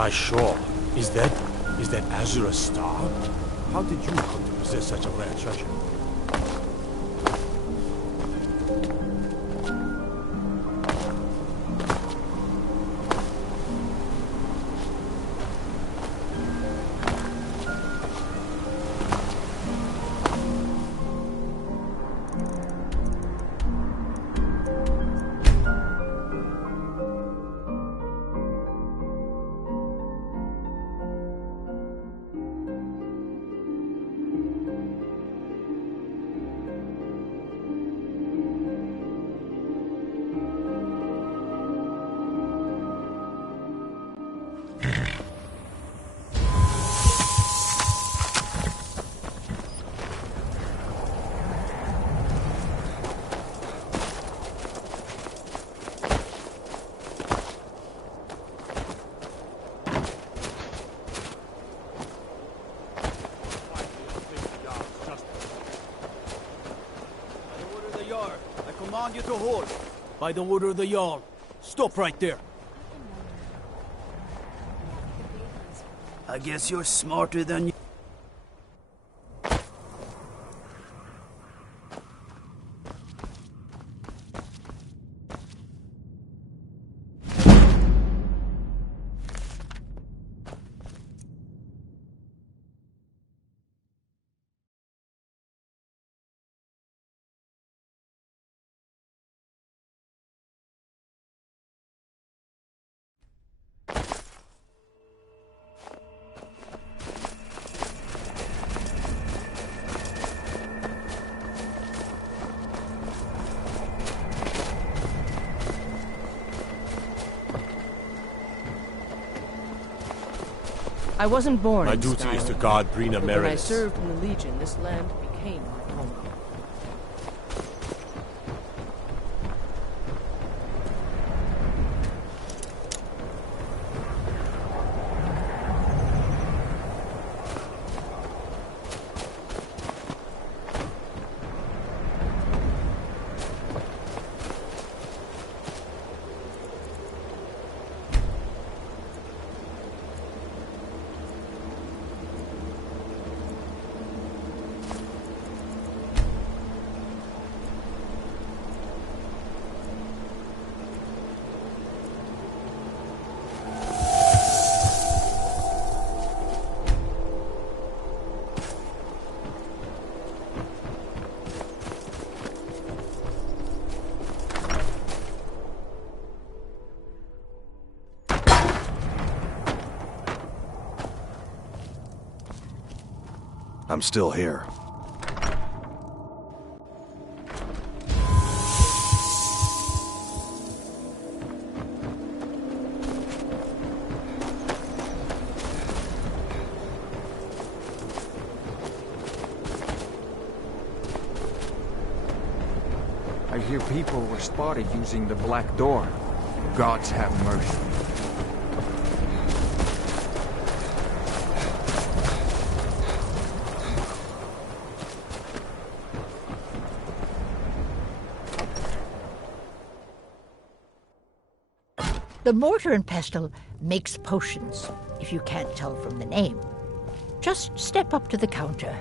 nearby shore. Is that azure a star? How did you come to possess such a rare treasure? You to hold. By the order of the Jarl. Stop right there. I guess you're smarter than you. I wasn't born My in duty Skyrim, is to guard Brina but when I Meredith. served in the Legion, this land became my home. I'm still here. I hear people were spotted using the Black Door. Gods have mercy. The mortar and pestle makes potions, if you can't tell from the name. Just step up to the counter.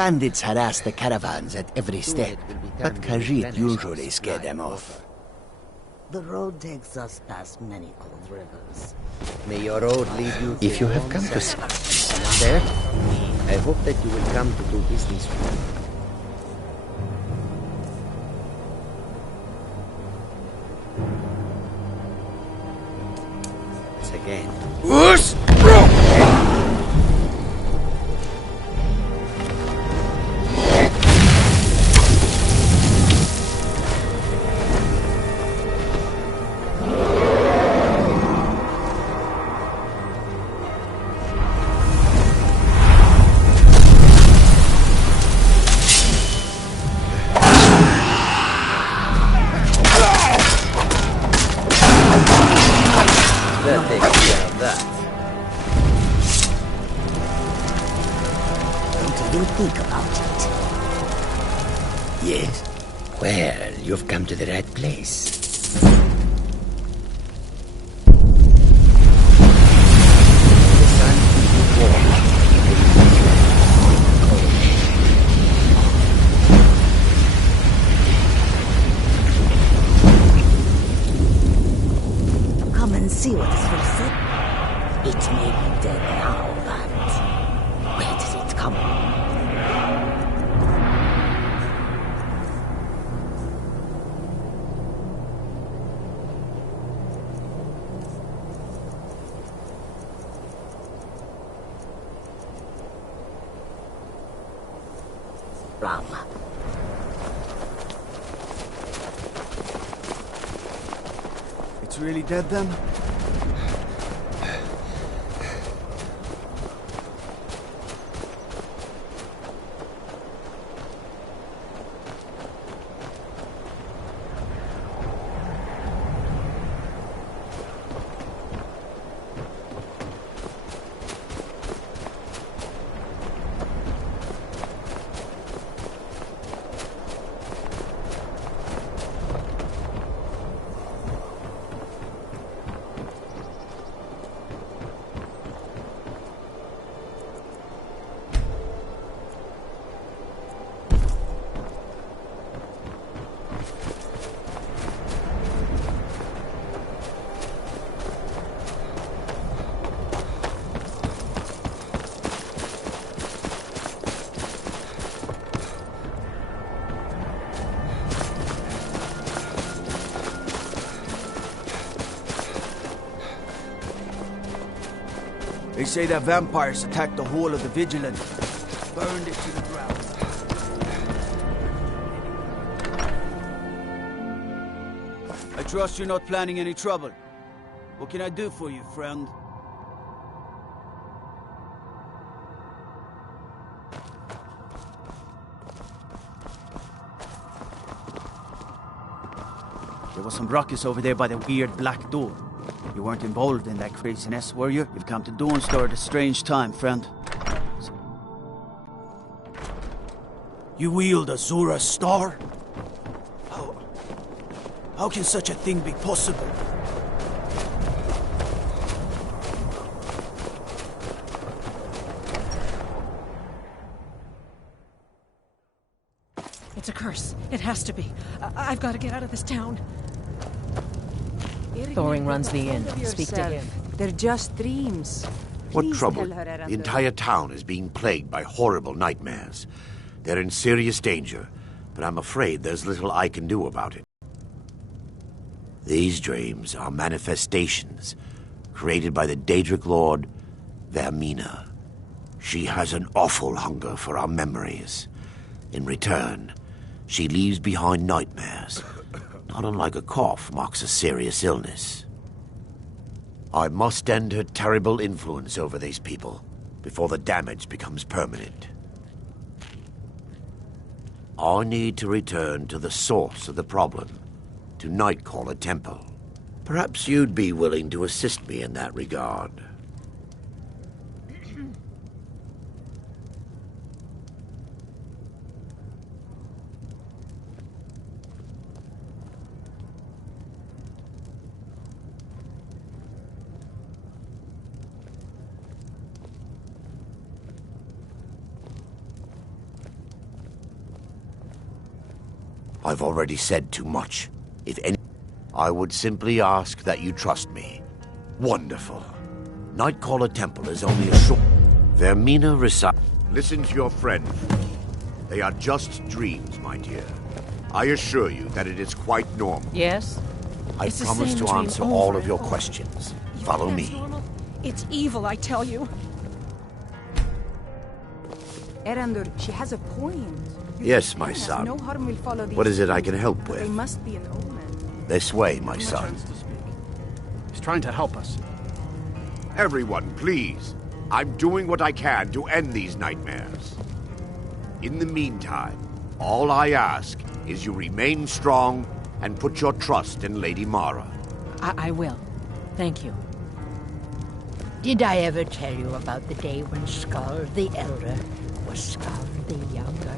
Bandits harass the caravans at every step, but Khajiit usually scare them off. The road takes us past many cold rivers. May your road lead you to... If you have come to... Sir, I hope that you will come to do business with me. Once again. That takes care of that. What do you think about it? Yes. Well, you've come to the right place. Come and see what is for sale. It may be dead now, but where does it come from? Rama. It's really dead then? They say that vampires attacked the whole of the Vigilant. Burned it to the ground. I trust you're not planning any trouble. What can I do for you, friend? There was some ruckus over there by the weird black door. You weren't involved in that craziness, were you? You've come to Dawnstar at a strange time, friend. You wield a Zora star? How can such a thing be possible? It's a curse. It has to be. I've got to get out of this town. Thoring runs the inn. Speak to him. They're just dreams. What Please trouble? tell her The Aranda. entire town is being plagued by horrible nightmares. They're in serious danger, but I'm afraid there's little I can do about it. These dreams are manifestations created by the Daedric Lord, Vermina. She has an awful hunger for our memories. In return, she leaves behind nightmares. Not unlike a cough marks a serious illness. I must end her terrible influence over these people before the damage becomes permanent. I need to return to the source of the problem, to Nightcaller Temple. Perhaps you'd be willing to assist me in that regard. I've already said too much. If any... I would simply ask that you trust me. Wonderful. Nightcaller Temple is only a short... Vermina resides... Listen to your friend. They are just dreams, my dear. I assure you that it is quite normal. Yes? I It's the promise same to dream answer over all of and your over. questions. You Follow think that's me. normal? It's evil, I tell you. Erandur, she has a point. Yes, my Yes, son. no harm will follow these What is it I can dreams, help but They with? must be an omen. This way, my Give him a son. chance to speak. He's trying to help us. Everyone, please. I'm doing what I can to end these nightmares. In the meantime, all I ask is you remain strong and put your trust in Lady Mara. I will. Thank you. Did I ever tell you about the day when Skull the Elder was Skull the Younger?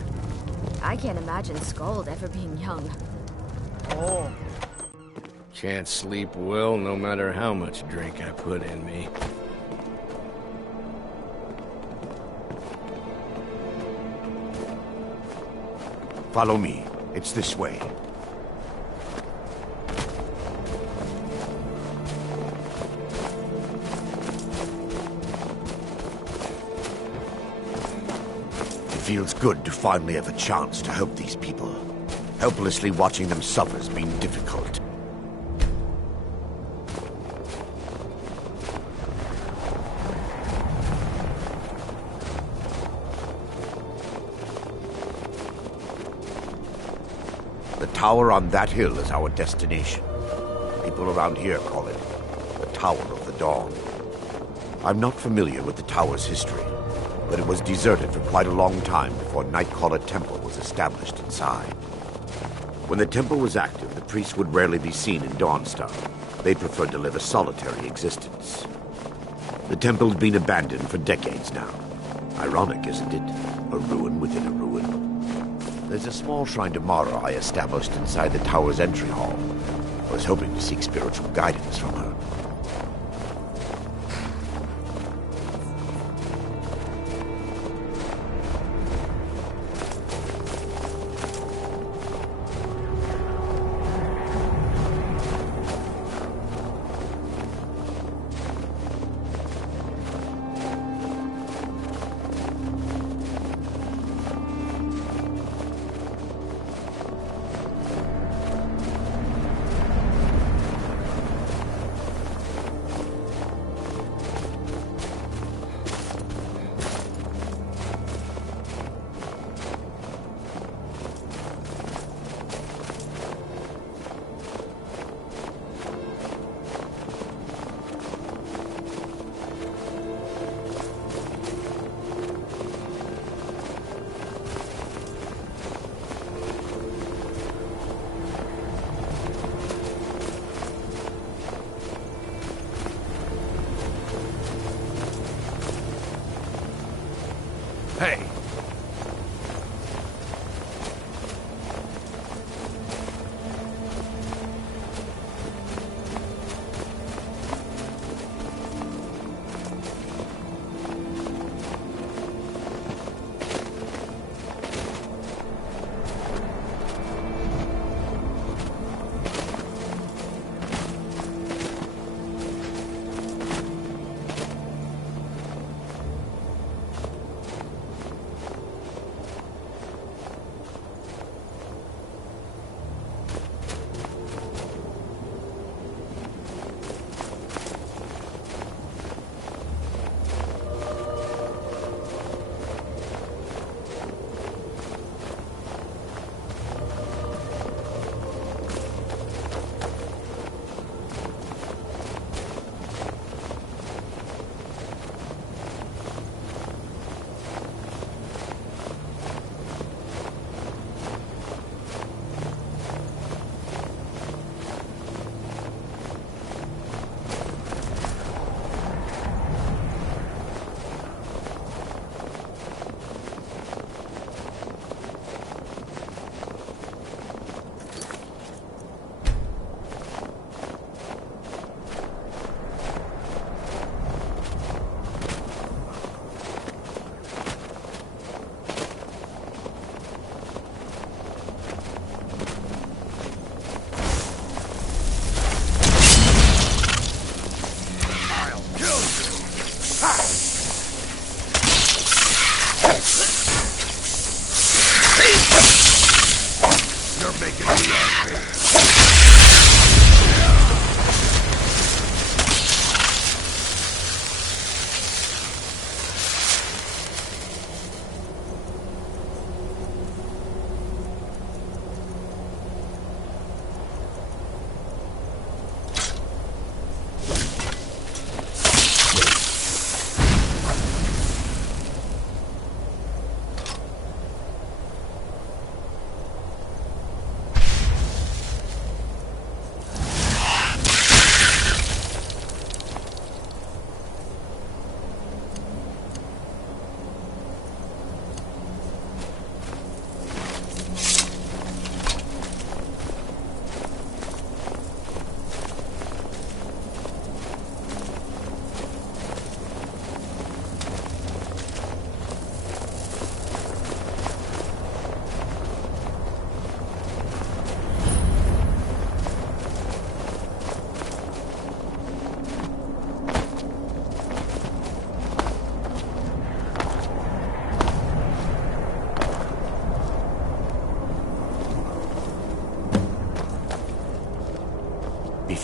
I can't imagine Skuld ever being young. Can't sleep well no matter how much drink I put in me. Follow me. It's this way. It feels good to finally have a chance to help these people. Helplessly watching them suffer has been difficult. The tower on that hill is our destination. People around here call it the Tower of the Dawn. I'm not familiar with the tower's history, but it was deserted for quite a long time before Nightcaller Temple was established inside. When the temple was active, the priests would rarely be seen in Dawnstar. They preferred to live a solitary existence. The temple's been abandoned for decades now. Ironic, isn't it? A ruin within a ruin. There's a small shrine to Mara I established inside the tower's entry hall. I was hoping to seek spiritual guidance from her. Hey!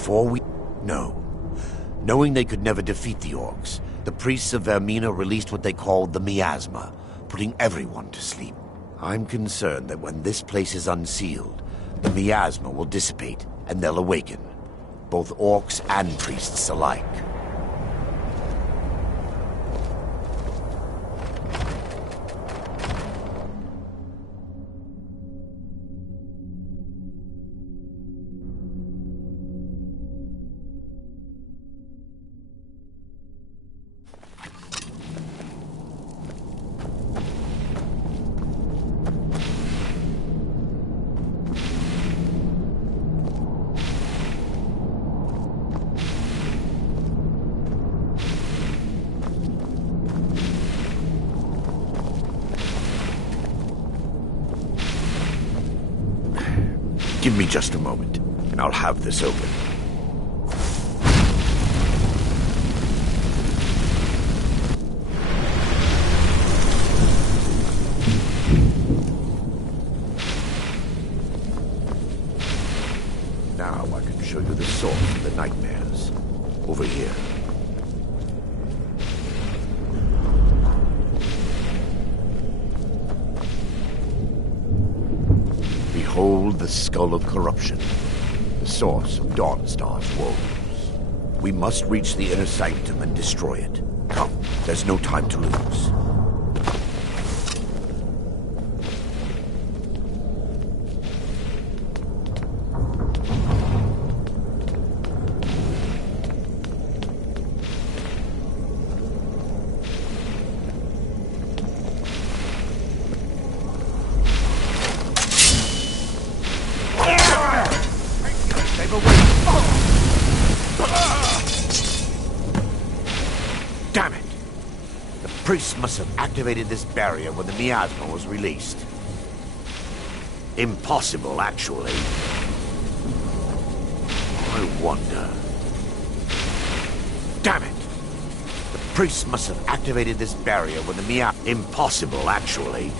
before we... No. Knowing they could never defeat the orcs, the priests of Vermina released what they called the miasma, putting everyone to sleep. I'm concerned that when this place is unsealed, the miasma will dissipate and they'll awaken. Both orcs and priests alike. Give me just a moment, and I'll have this open. Now I can show you the source of the nightmares. Over here. Behold the skull of corruption, the source of Dawnstar's woes. We must reach the inner sanctum and destroy it. Come, there's no time to lose. Damn it! The priests must have activated this barrier when the miasma was released. Impossible, actually. I wonder... Damn it! The priests must have activated this barrier when the miasma... Impossible, actually.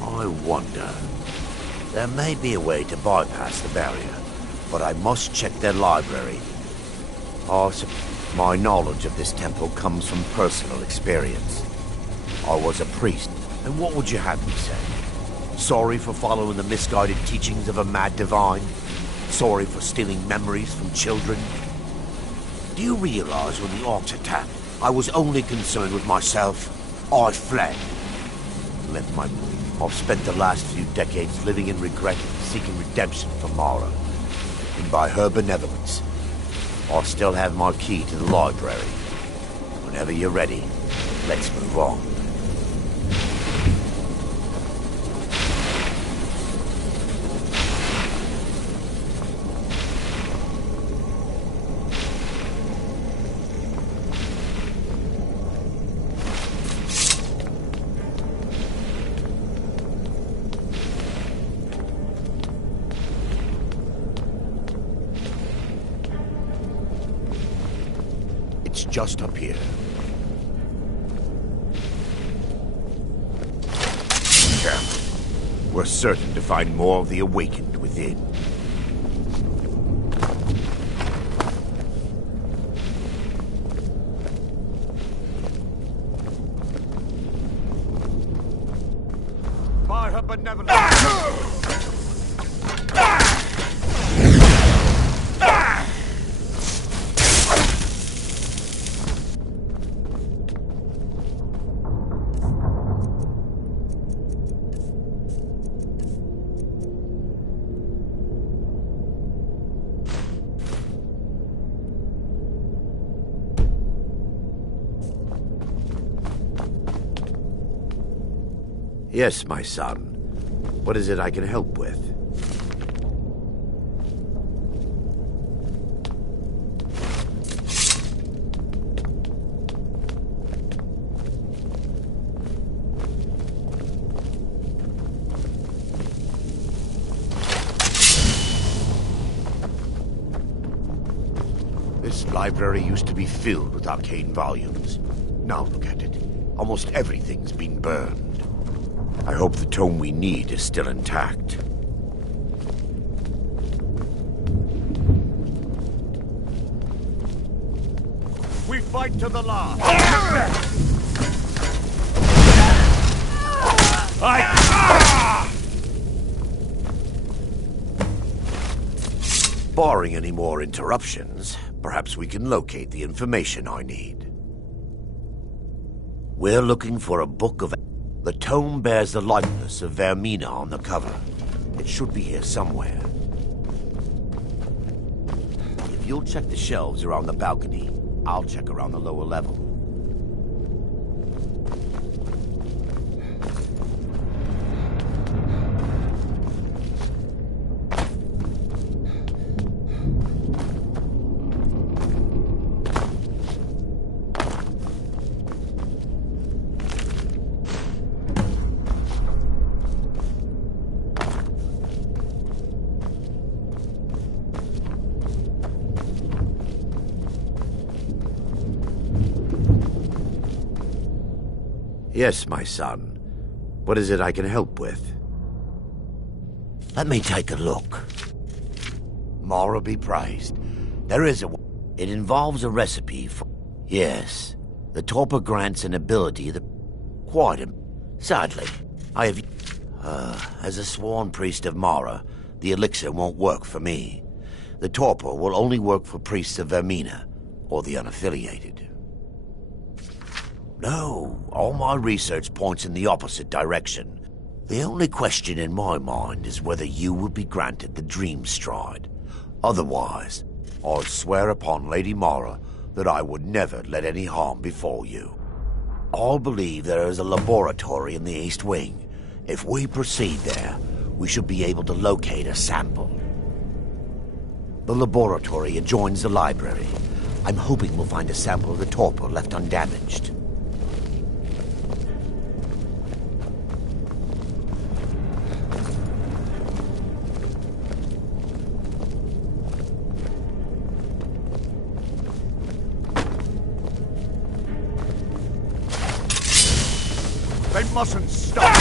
I wonder... There may be a way to bypass the barrier, but I must check their library. My knowledge of this temple comes from personal experience. I was a priest, and what would you have me say? Sorry for following the misguided teachings of a mad divine? Sorry for stealing memories from children? Do you realize when the orcs attacked, I was only concerned with myself? I fled. I've spent the last few decades living in regret, seeking redemption from Mara. And by her benevolence, I still have my key to the library. Whenever you're ready, let's move on. It's just up here. We're certain to find more of the awakened within. By her benevolence. Yes, my son. What is it I can help with? This library used to be filled with arcane volumes. Now look at it. Almost everything's been burned. I hope the tome we need is still intact. We fight to the last. Barring any more interruptions, perhaps we can locate the information I need. We're looking for a book of... The tome bears the likeness of Vermina on the cover. It should be here somewhere. If you'll check the shelves around the balcony, I'll check around the lower level. Yes, my son. What is it I can help with? Let me take a look. Mara be praised. There is a... It involves a recipe for... Yes. The torpor grants an ability that... Quite a... Sadly, I have... as a sworn priest of Mara, the elixir won't work for me. The torpor will only work for priests of Vermina, or the unaffiliated. No, all my research points in the opposite direction. The only question in my mind is whether you will be granted the Dream Stride. Otherwise, I swear upon Lady Mara that I would never let any harm befall you. I believe there is a laboratory in the East Wing. If we proceed there, we should be able to locate a sample. The laboratory adjoins the library. I'm hoping we'll find a sample of the torpor left undamaged. They mustn't stop!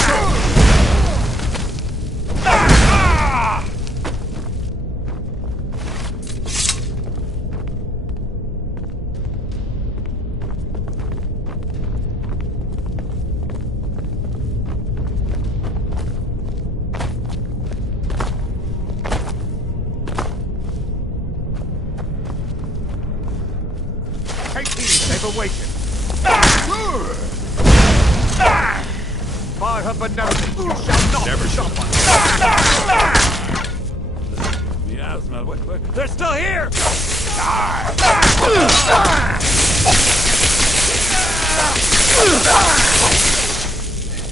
Take heed, they've awakened! By her benevolence, you shall not never stop us! Miasma, they're still here!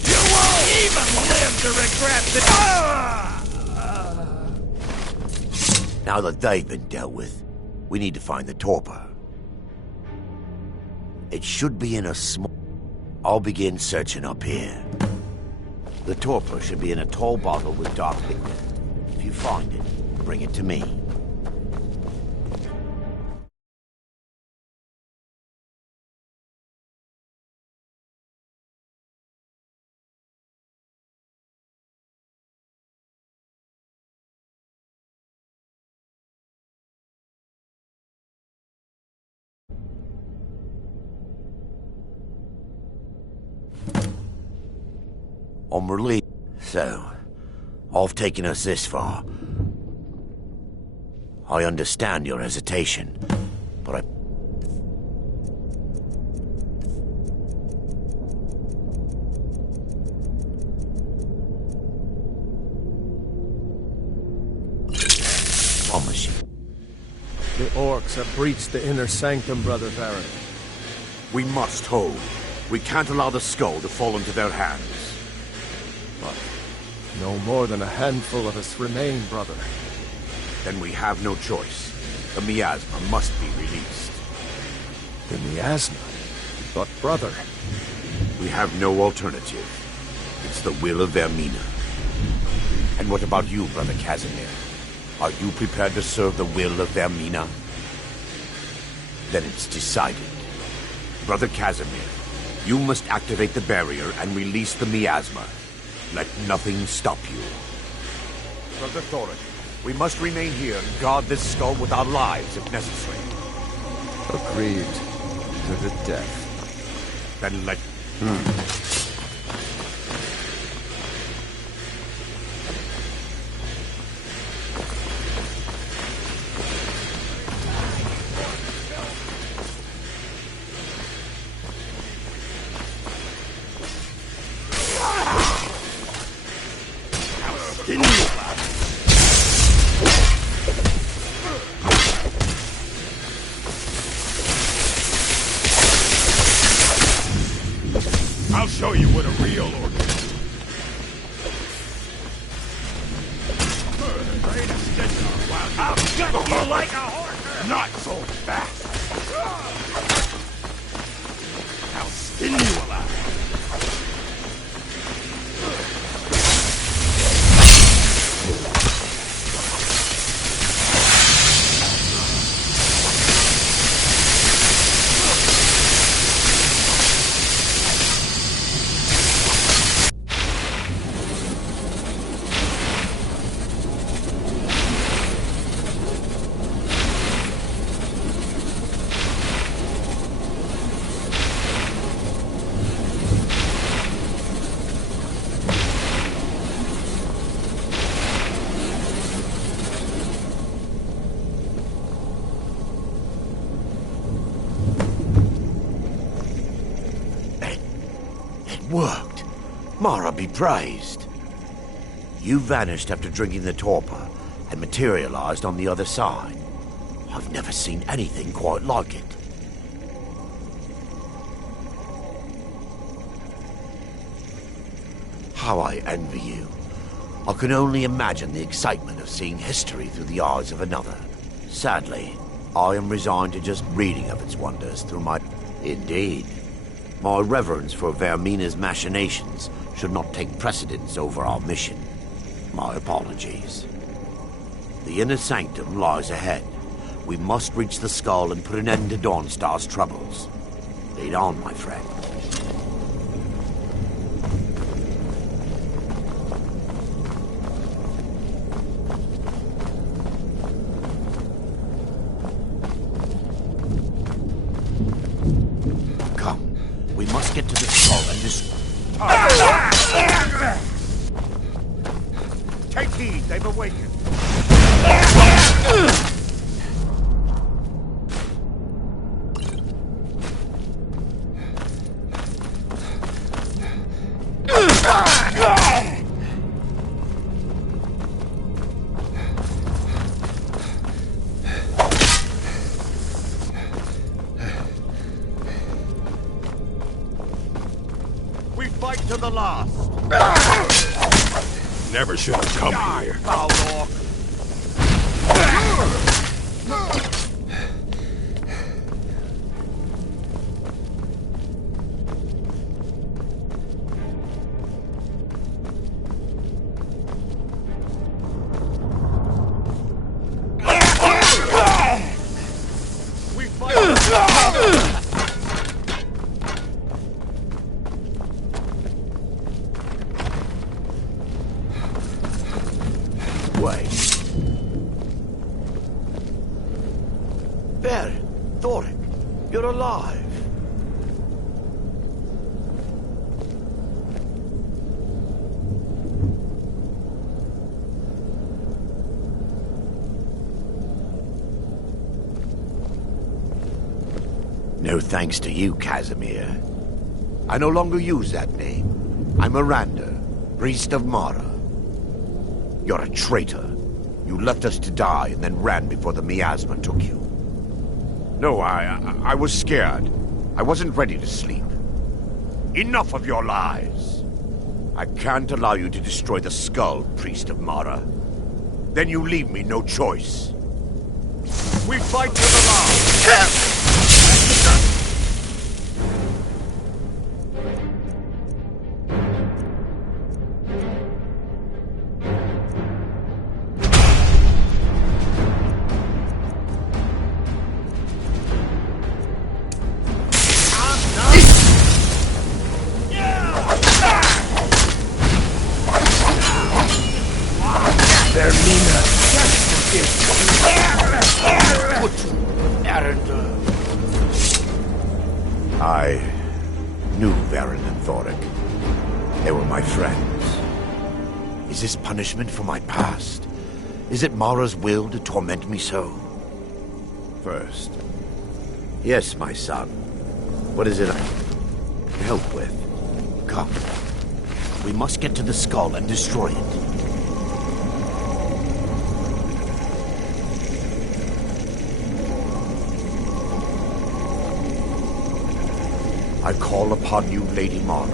You won't even live to regret this! Now that they've been dealt with, we need to find the torpor. It should be in a small... I'll begin searching up here. The torpor should be in a tall bottle with dark liquid. If you find it, bring it to me. I'm relieved. So, I've taken us this far. I understand your hesitation, but I... promise you. The orcs have breached the inner sanctum, Brother Baron. We must hold. We can't allow the skull to fall into their hands. But no more than a handful of us remain, brother. Then we have no choice. The miasma must be released. The miasma? But, brother... We have no alternative. It's the will of Vermina. And what about you, Brother Casimir? Are you prepared to serve the will of Vermina? Then it's decided. Brother Casimir, you must activate the barrier and release the miasma. Let nothing stop you. Brother Thorin, we must remain here and guard this skull with our lives if necessary. Agreed. to the death. Then let... I'll show you what a real orc is. I'll gut you like a horse! Not so fast! I'll skin you alive! Worked. Mara be praised. You vanished after drinking the torpor and materialized on the other side. I've never seen anything quite like it. How I envy you. I can only imagine the excitement of seeing history through the eyes of another. Sadly, I am resigned to just reading of its wonders through my... Indeed. My reverence for Vermina's machinations should not take precedence over our mission. My apologies. The inner sanctum lies ahead. We must reach the skull and put an end to Dawnstar's troubles. Lead on, my friend. We must get to the skull and Take heed, they've awakened. We fight to the last. Never should have come here. Foul orc. We fight. Wait. There, Thoric, you're alive. No thanks to you, Casimir. I no longer use that name. I'm Miranda, priest of Mara. You're a traitor. You left us to die and then ran before the miasma took you. No, I was scared. I wasn't ready to sleep. Enough of your lies. I can't allow you to destroy the skull, priest of Mara. Then you leave me no choice. We fight to the last. Vermina, justice! Put Arendelle. I knew Varen and Thoric. They were my friends. Is this punishment for my past? Is it Mara's will to torment me so? First. Yes, my son. What is it I can help with? Come. We must get to the skull and destroy it. I call upon you, Lady Mara.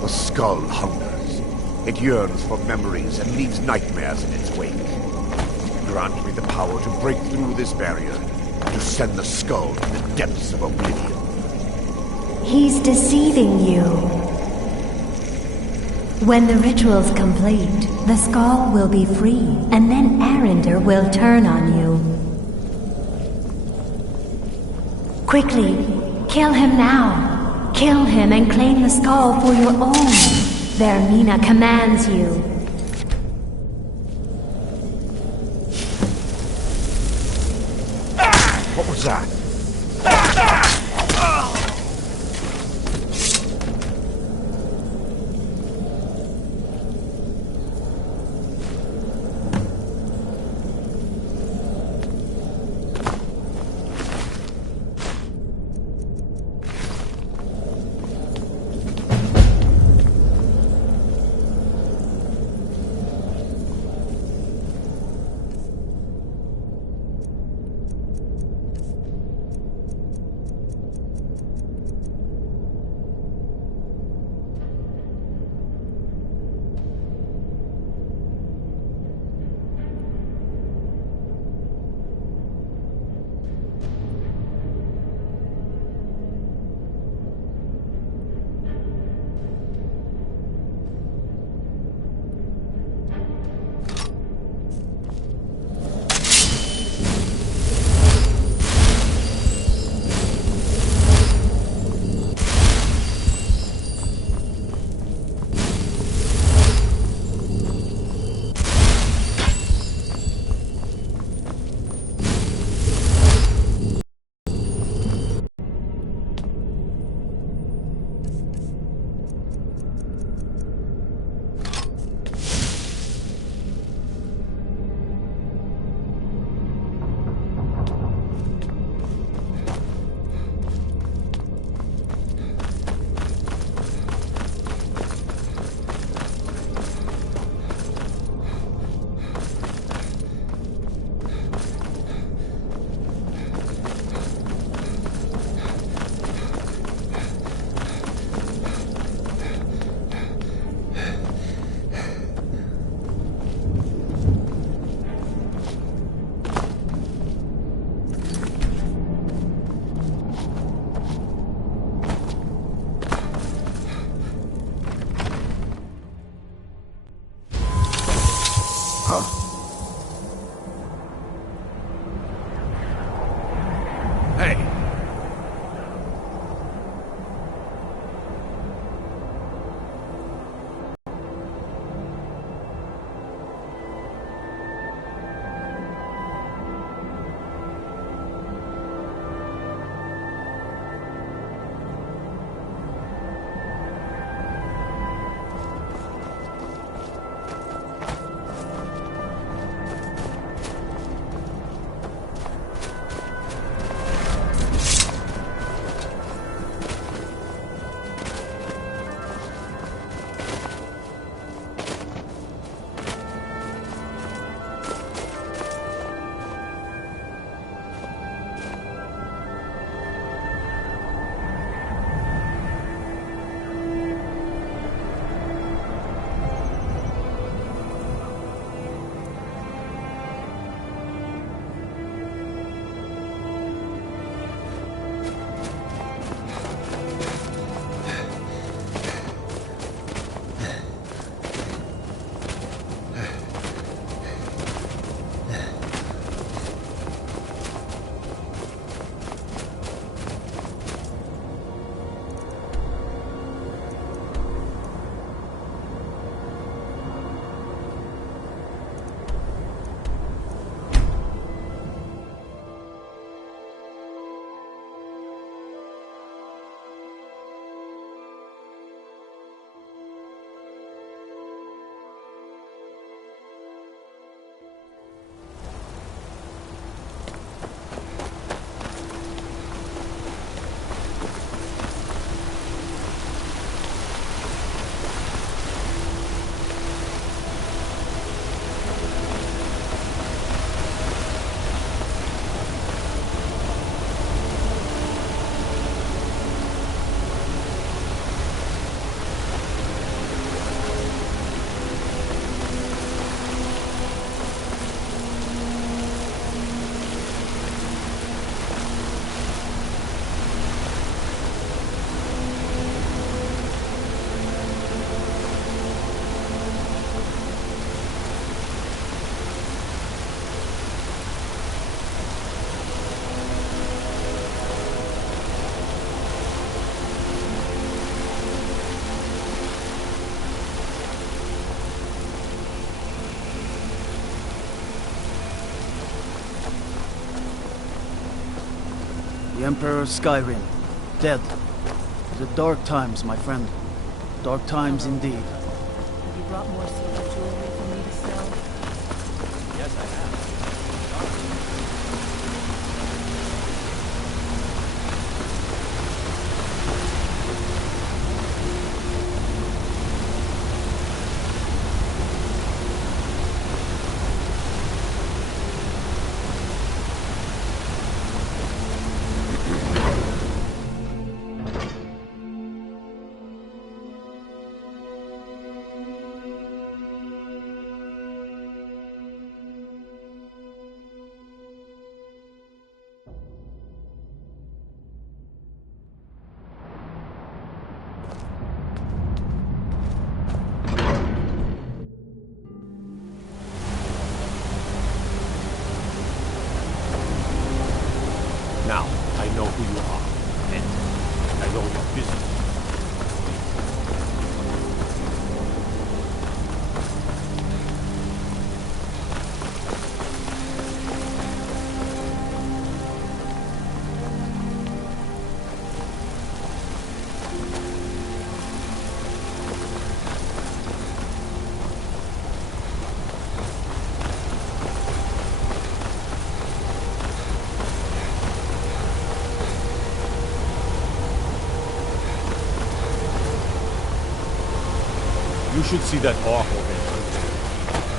The skull hungers. It yearns for memories and leaves nightmares in its wake. Grant me the power to break through this barrier and to send the skull to the depths of oblivion. He's deceiving you. When the ritual's complete, the skull will be free, and then Arender will turn on you. Quickly, kill him now. Kill him and claim the skull for your own. Vermina commands you. What was that? The Emperor of Skyrim. Dead. The dark times, my friend. Dark times indeed. Have you brought more silver jewelry for me to sell? Yes, I have. Now, I know who you are, and I know your business. You should see that awful thing.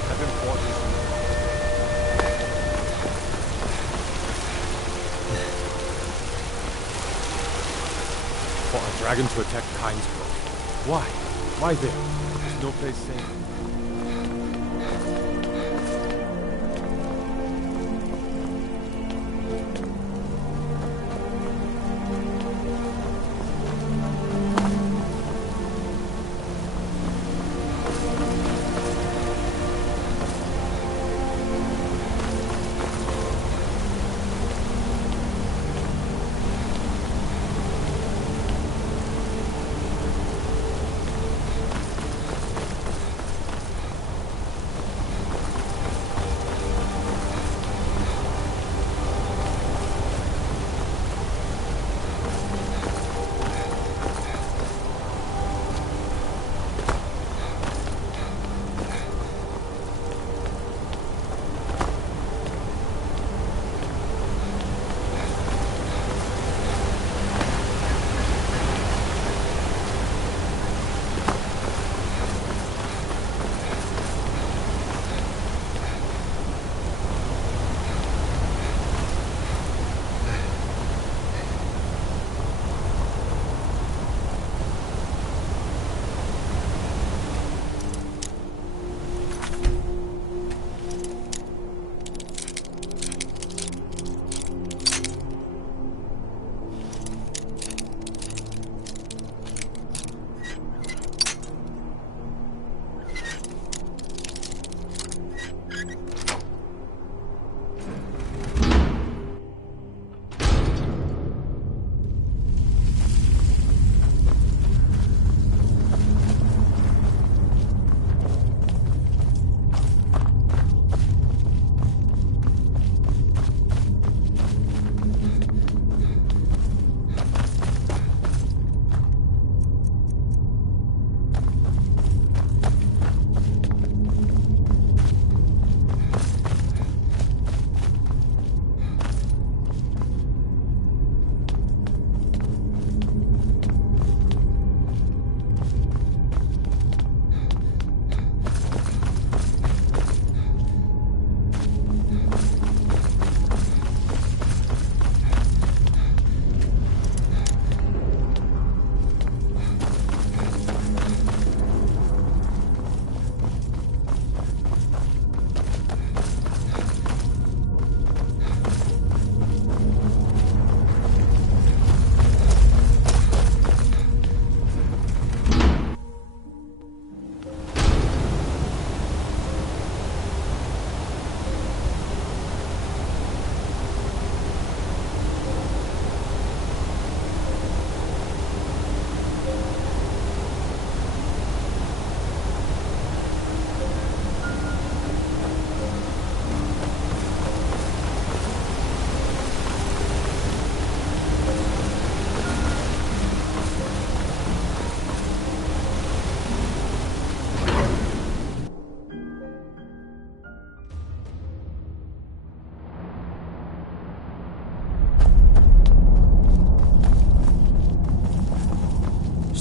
I've been fought this for a dragon to attack Kynesgrove. Why? Why there? There's no place safe.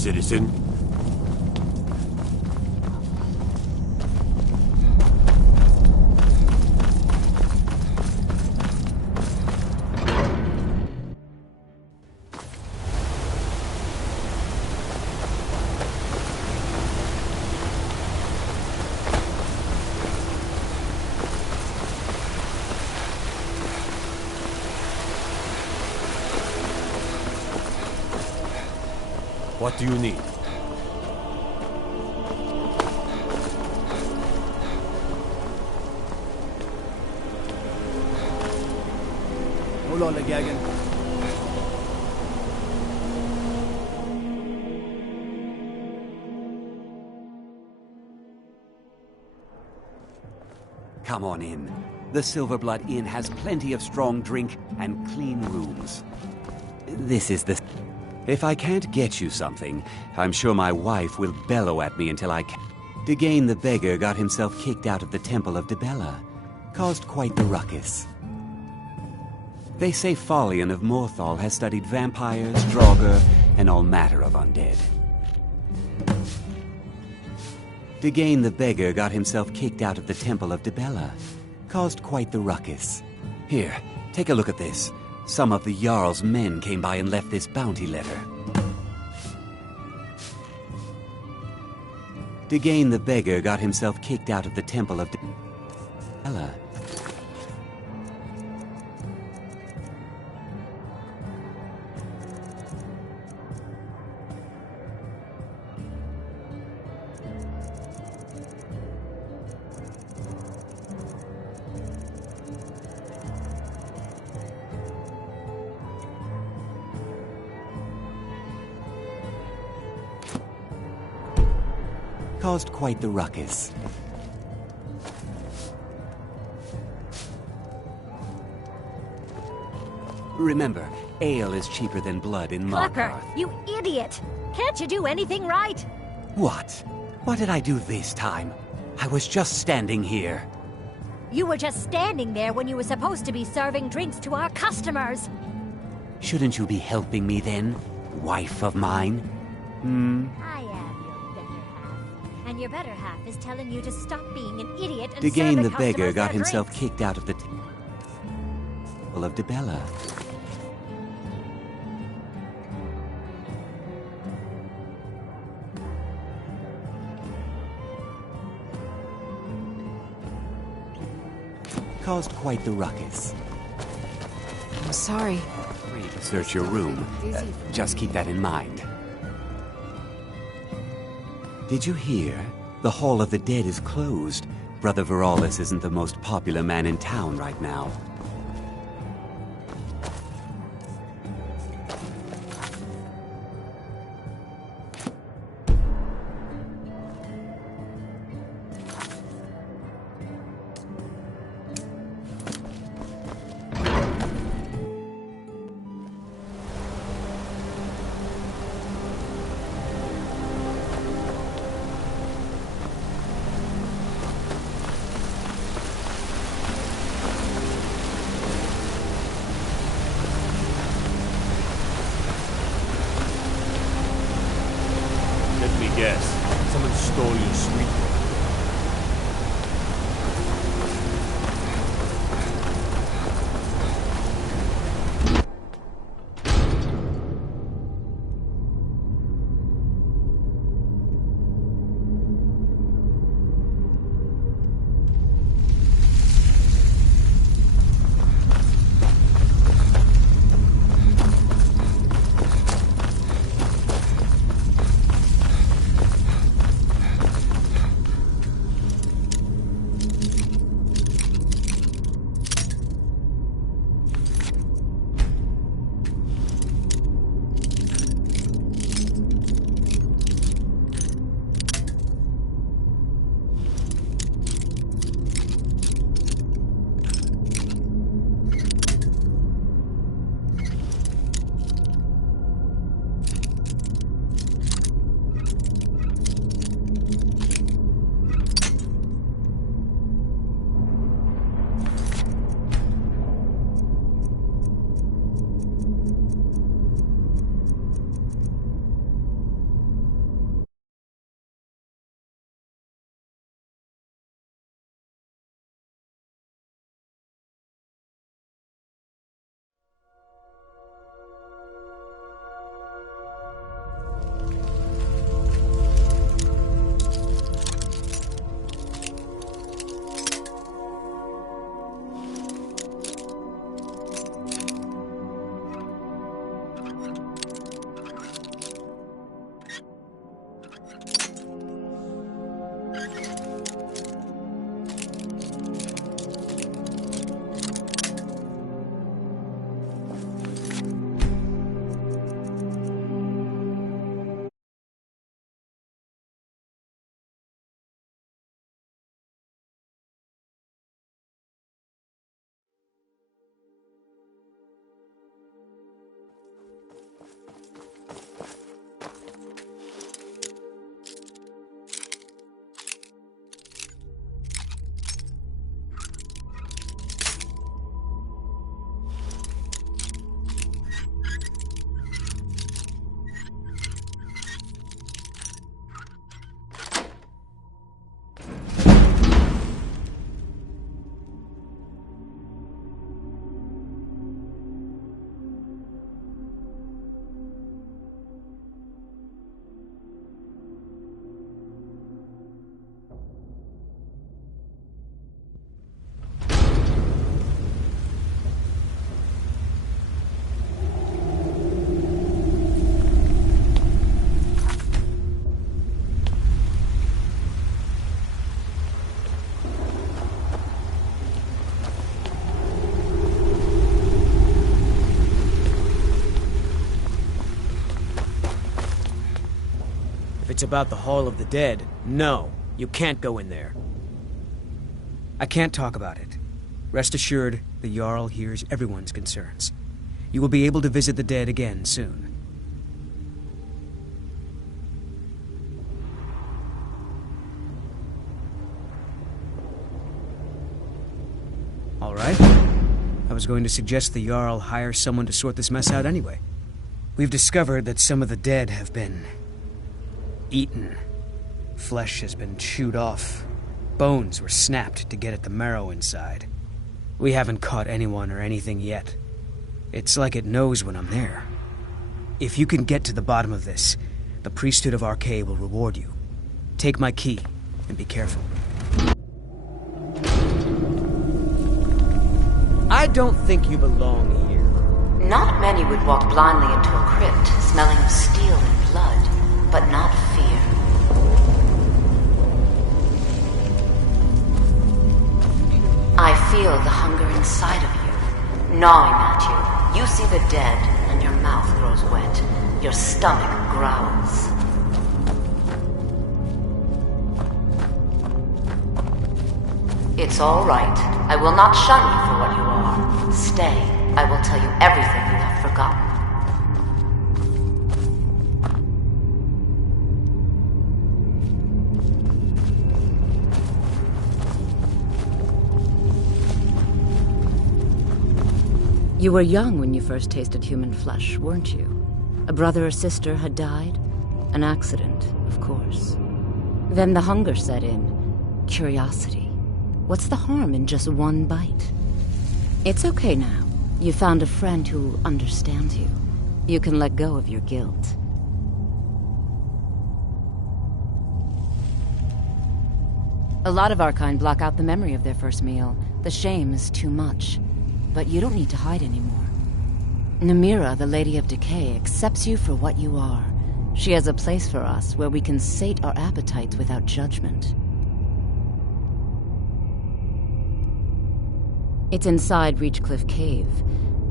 citizen. What do you need? Hold on, Legagan. Come on in. The Silverblood Inn has plenty of strong drink and clean rooms. This is the... If I can't get you something, I'm sure my wife will bellow at me until I can. Degain the beggar got himself kicked out of the Temple of Dibella. Caused quite the ruckus. They say Folion of Morthal has studied vampires, Draugr, and all matter of undead. Degain the beggar got himself kicked out of the Temple of Dibella. Caused quite the ruckus. Here, take a look at this. Some of the Jarl's men came by and left this bounty letter. Degain the beggar got himself kicked out of the Temple of Dibella. Caused quite the ruckus. Remember, ale is cheaper than blood in Clucker, Markarth. you idiot! Can't you do anything right? What? What did I do this time? I was just standing here. You were just standing there when you were supposed to be serving drinks to our customers. Shouldn't you be helping me then, wife of mine? I am your better half. And your better half is telling you to stop being an idiot and Degain serve the the beggar customers got their himself drinks. kicked out of the Temple of Dibella. Caused quite the ruckus. I'm sorry. Free to search your room. Just keep that in mind. Did you hear? The Hall of the Dead is closed. Brother Veralis isn't the most popular man in town right now. Let me guess. Someone stole your sweet boy. If it's about the Hall of the Dead, no, you can't go in there. I can't talk about it. Rest assured, the Jarl hears everyone's concerns. You will be able to visit the dead again soon. All right. I was going to suggest the Jarl hire someone to sort this mess out anyway. We've discovered that some of the dead have been eaten. Flesh has been chewed off. Bones were snapped to get at the marrow inside. We haven't caught anyone or anything yet. It's like it knows when I'm there. If you can get to the bottom of this, the priesthood of Arcade will reward you. Take my key, and be careful. I don't think you belong here. Not many would walk blindly into a crypt, smelling of steel and blood, but not fear. I feel the hunger inside of you, gnawing at you. You see the dead, and your mouth grows wet. Your stomach growls. It's all right. I will not shun you for what you are. Stay. I will tell you everything you have forgotten. You were young when you first tasted human flesh, weren't you? A brother or sister had died? An accident, of course. Then the hunger set in. Curiosity. What's the harm in just one bite? It's okay now. You found a friend who understands you. You can let go of your guilt. A lot of our kind block out the memory of their first meal. The shame is too much. But you don't need to hide anymore. Namira, the Lady of Decay, accepts you for what you are. She has a place for us where we can sate our appetites without judgment. It's inside Reachcliff Cave.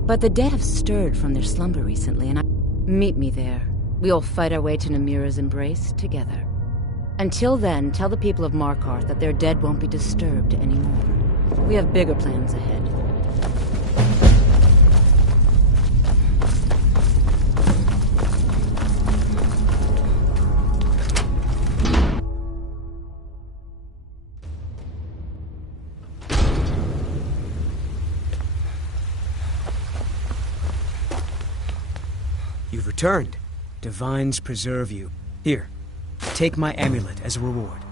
But the dead have stirred from their slumber recently, and meet me there. We'll fight our way to Namira's embrace together. Until then, tell the people of Markarth that their dead won't be disturbed anymore. We have bigger plans ahead. You've returned. Divines preserve you. Here, take my amulet as a reward.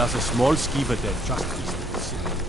There's a small skeever dead just east of the city.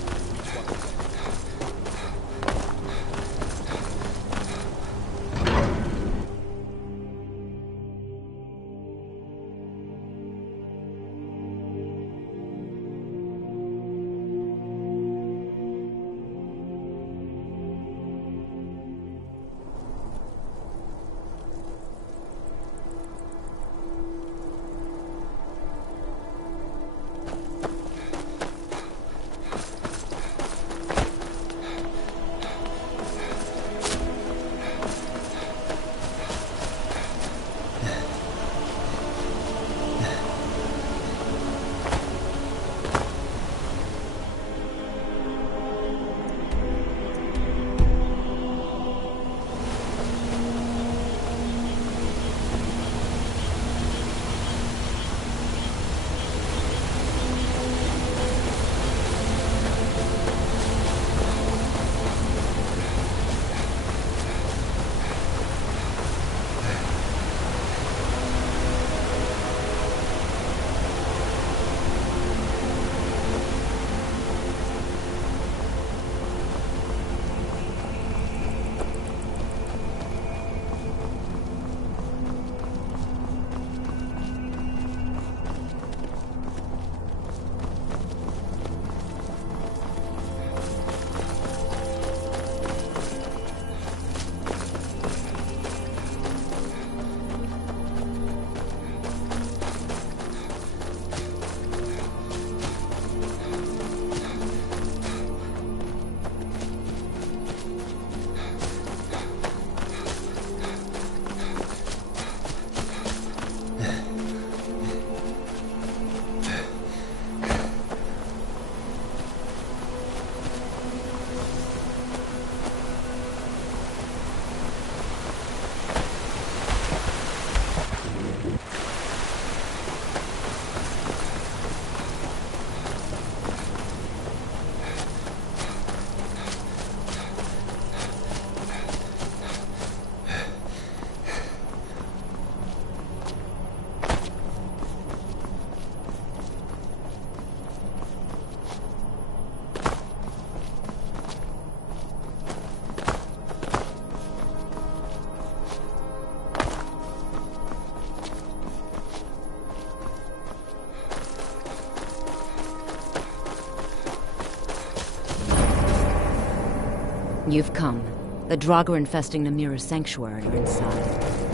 You've come. The Draugr infesting Namira's sanctuary are inside.